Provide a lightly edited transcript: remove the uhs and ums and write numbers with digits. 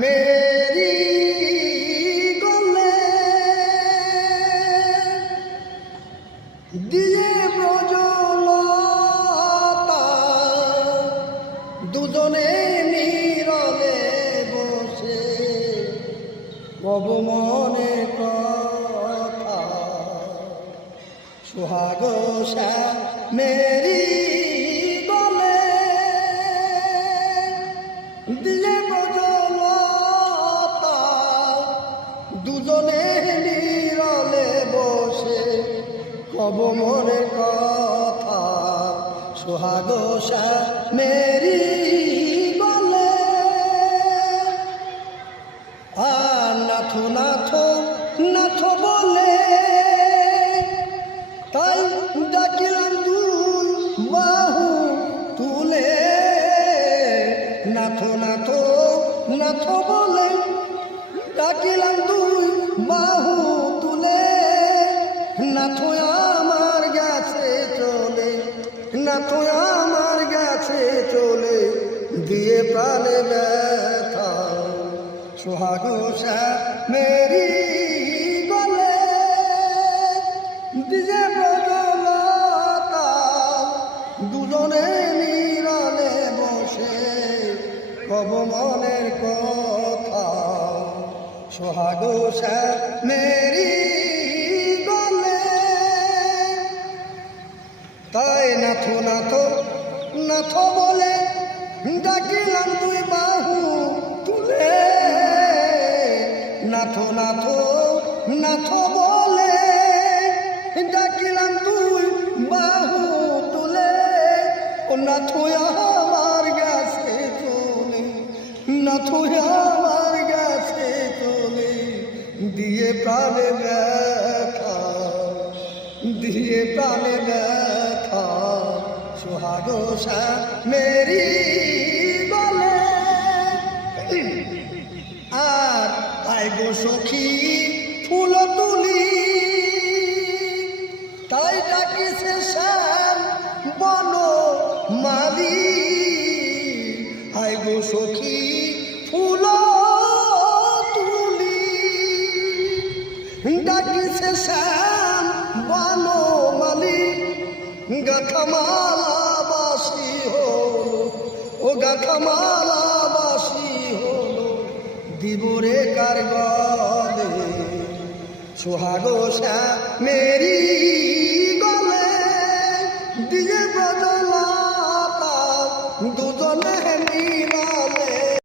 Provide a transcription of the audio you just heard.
Mary গলে দিয়ে ব্রজলতা দুজনে নীরবে বসে কব মনে কথা সোহাগ মেরি গলে দিয়ে ব্রজলতা দুজনে নীরবে বসে কব মনে কথা সোহাগ মেরি গলে আর নাথ নাথ নাথ বলে তাই ডাকিলাম দুই বাহু তুলে নাথ নাথ নাথ বলে ডাকিলাম দুই বাহু তুলে নাথ আমার গেছে চলে নাথ আমার গেছে চলে দিয়ে প্রাণে ব্যথা সোহাগ মেরি গলে দিয়ে ব্রজলতা দুজনে নীরবে বসে কব মনের কথা সোহাগ মেরি গলে তাই নাথ নাথ নাথ বলে ডাকিলাম তুই বাহু তুলে নাথ নাথ নাথ বলে ডাকিলাম তুই বাহু তুলে ও নাথ আমার গেছে চলে নাথ আমার গেছে চলে দিয়ে প্রাণে ব্যথা দিয়ে প্রাণে ব্যথা সোহাগ মেরি গলে আর আয় গো সখী ফুল তুলি তাই ডাকিছে শ্যাম বন মালি আয় গো সখী ফুল তুলি ডাকিছে শ্যাম বন মালি গাথামালা বাসি হলো ও গাথামালা বাসি হলো দিবরে কার গলে সোহাগ মেরি গলে দিয়ে